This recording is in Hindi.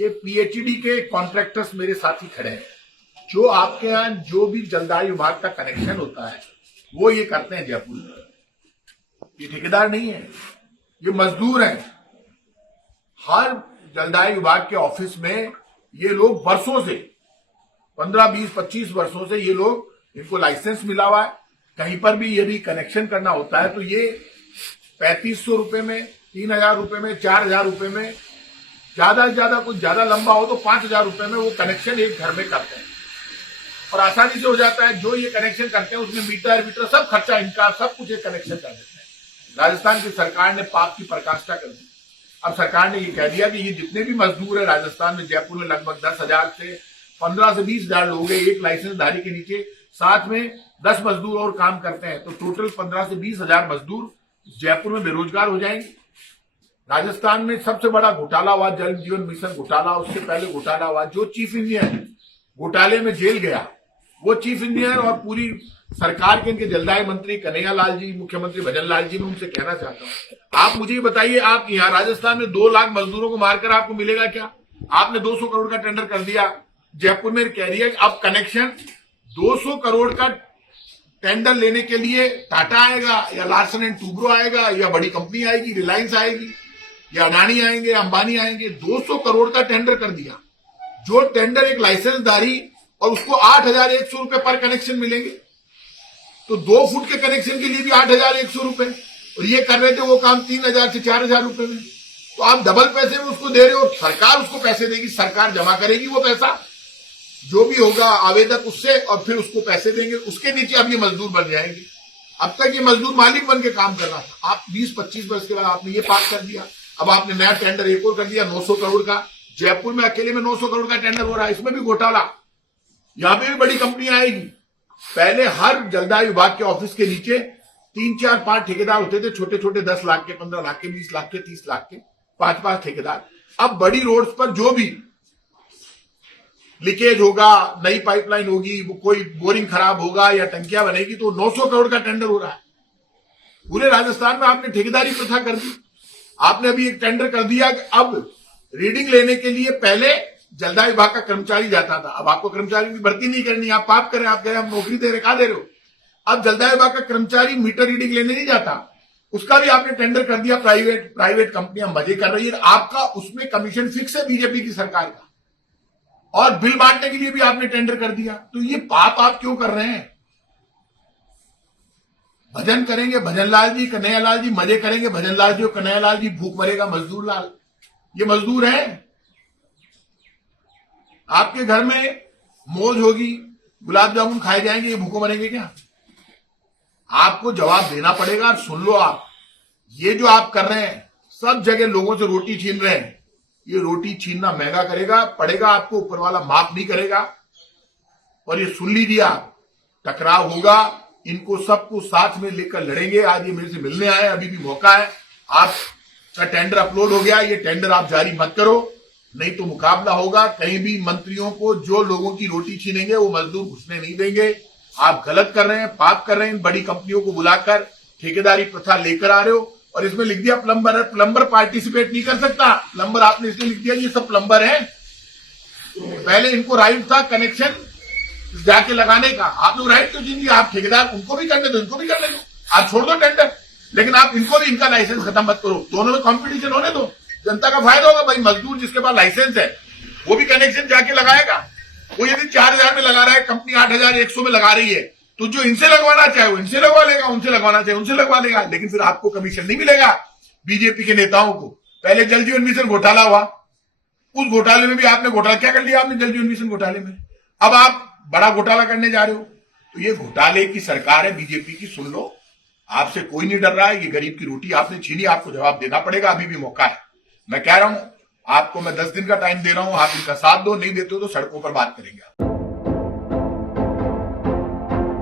ये पीएचडी के कॉन्ट्रैक्टर्स मेरे साथी खड़े हैं, जो आपके यहाँ जो भी जलदाय विभाग का कनेक्शन होता है वो ये करते हैं जयपुर में। ये ठेकेदार नहीं है, ये मजदूर हैं। हर जलदाय विभाग के ऑफिस में ये लोग वर्षों से 15, 20, 25 वर्षों से ये लोग, इनको लाइसेंस मिला हुआ है। कहीं पर भी यदि कनेक्शन करना होता है तो ये 3500 रुपए में, 3000 रुपए में, 4000 रुपए में, ज्यादा से ज्यादा कुछ ज्यादा लंबा हो तो 5000 रुपए में वो कनेक्शन एक घर में करते हैं और आसानी से हो जाता है। जो ये कनेक्शन करते हैं उसमें मीटर सब खर्चा इनका, सब कुछ एक कनेक्शन कर देते हैं। राजस्थान की सरकार ने पाप की पराकाष्ठा कर दी। अब सरकार ने ये कह दिया कि ये जितने भी मजदूर है राजस्थान में, जयपुर में लगभग 10,000 से 15 से 20,000 लोग हैं एक लाइसेंसधारी के नीचे, साथ में 10 मजदूर और काम करते हैं, तो टोटल 15 से 20,000 मजदूर जयपुर में बेरोजगार हो जाएंगे। राजस्थान में सबसे बड़ा घोटाला हुआ जल जीवन मिशन घोटाला, उससे पहले घोटाला हुआ। जो चीफ इंजीनियर घोटाले में जेल गया वो चीफ इंजीनियर और पूरी सरकार के इनके जलदाय मंत्री कन्हैया लाल जी, मुख्यमंत्री भजन लाल जी, मैं उनसे कहना चाहता हूं, आप मुझे ये बताइए, आप यहाँ राजस्थान में 2 लाख मजदूरों को मारकर आपको मिलेगा क्या? आपने 200 करोड़ का टेंडर कर दिया। जयपुर में कह रही है कि अब कनेक्शन 200 करोड़ का टेंडर लेने के लिए टाटा आएगा या लार्सन एंड टूब्रो आएगा या बड़ी कंपनी आएगी, रिलायंस आएगी या अडानी आएंगे, अंबानी आएंगे। 200 करोड़ का टेंडर कर दिया। जो टेंडर एक लाइसेंसधारी, और उसको 8,100 रुपए पर कनेक्शन मिलेंगे, तो 2 फुट के कनेक्शन के लिए भी 8,100 रुपए, और ये कर रहे थे वो काम 3,000 से 4,000 रुपए में। तो आप डबल पैसे में उसको दे रहे हो, सरकार उसको पैसे देगी, सरकार जमा करेगी वो पैसा जो भी होगा आवेदक उससे, और फिर उसको पैसे देंगे। उसके नीचे अब ये मजदूर बन जाएंगे। अब तक ये मजदूर मालिक बन के काम कर रहा था। आप 20-25 वर्ष के बाद आपने ये पास कर दिया। अब आपने नया टेंडर एक और कर दिया 900 करोड़ का। जयपुर में अकेले में 900 करोड़ का टेंडर हो रहा है, इसमें भी घोटाला। यहां पे भी बड़ी कंपनी आएगी। पहले हर जलदाय विभाग के ऑफिस के नीचे 3-4-5 ठेकेदार होते थे, छोटे छोटे 10 लाख के, 15 लाख के, 20 लाख के, 30 लाख के, 5-5 ठेकेदार। अब बड़ी रोड्स पर जो भी लीकेज होगा, नई पाइपलाइन होगी, कोई बोरिंग खराब होगा या टंकियां बनेगी, तो 900 करोड़ का टेंडर हो रहा है। पूरे राजस्थान में आपने ठेकेदारी प्रथा कर दी। आपने अभी एक टेंडर कर दिया कि अब रीडिंग लेने के लिए पहले जलदाय विभाग का कर्मचारी जाता था, अब आपको कर्मचारी की भर्ती नहीं करनी, आप पाप करें, आप कह रहे हैं हम नौकरी दे रहे, कहा दे रहे हो? अब जलदाय विभाग का कर्मचारी मीटर रीडिंग लेने नहीं जाता, उसका भी आपने टेंडर कर दिया। प्राइवेट कंपनियां मजे कर रही है, आपका उसमें कमीशन फिक्स है बीजेपी की सरकार का, और बिल बांटने के लिए भी आपने टेंडर कर दिया। तो ये पाप आप क्यों कर रहे हैं? भजन करेंगे भजन लाल जी, कन्हैया लाल जी मजे करेंगे भजन लाल जी, और कन्हैया लाल जी भूख मरेगा मजदूर लाल। ये मजदूर हैं। आपके घर में मौज होगी, गुलाब जामुन खाए जाएंगे, ये भूखों मरेंगे क्या? आपको जवाब देना पड़ेगा। और सुन लो, आप ये जो आप कर रहे हैं, सब जगह लोगों से रोटी छीन रहे हैं, ये रोटी छीनना महंगा करेगा पड़ेगा आपको, ऊपर वाला माफ नहीं करेगा। और ये सुन लीजिए, आप टकराव होगा, इनको सबको साथ में लेकर लड़ेंगे। आज ये मेरे से मिलने आए, अभी भी मौका है। आपका टेंडर अपलोड हो गया, ये टेंडर आप जारी मत करो, नहीं तो मुकाबला होगा। कहीं भी मंत्रियों को जो लोगों की रोटी छीनेंगे वो मजदूर घुसने नहीं देंगे। आप गलत कर रहे हैं, पाप कर रहे हैं। इन बड़ी कंपनियों को बुलाकर ठेकेदारी प्रथा लेकर आ रहे हो, और इसमें लिख दिया प्लम्बर है, प्लम्बर पार्टिसिपेट नहीं कर सकता। प्लम्बर आपने इसलिए लिख दिया, ये सब प्लम्बर हैं। पहले इनको राइट था कनेक्शन जाके लगाने का, आप लोग राइट तो छीन लिया। आप ठेकेदार उनको भी करने दो, इनको भी करने दो, आप छोड़ दो टेंडर, लेकिन आप इनको भी इनका लाइसेंस खत्म मत करो। दोनों में कॉम्पिटिशन होने दो, जनता का फायदा होगा। भाई मजदूर जिसके पास लाइसेंस है वो भी कनेक्शन जाके लगाएगा। वो यदि 4,000 में लगा रहा है, कंपनी 8,100 में लगा रही है, तो जो इनसे लगवाना चाहे वो इनसे लगवा लेगा, उनसे लगवाना चाहे उनसे लगवा लेगा, लेकिन फिर आपको कमीशन नहीं मिलेगा। बीजेपी के नेताओं को पहले जल जीवन मिशन घोटाला हुआ, उस घोटाले में भी आपने घोटाला क्या कर लिया? आपने जल जीवन मिशन घोटाले में अब आप बड़ा घोटाला करने जा रहे हो। तो ये घोटाले की सरकार है बीजेपी की, सुन लो, आपसे कोई नहीं डर रहा है। ये गरीब की रोटी आपने छीनी, आपको जवाब देना पड़ेगा, अभी भी मौका है। मैं कह रहा हूं आपको, मैं 10 दिन का टाइम दे रहा हूं, आप इनका साथ दो, नहीं देते हो तो सड़कों पर बात करेंगे।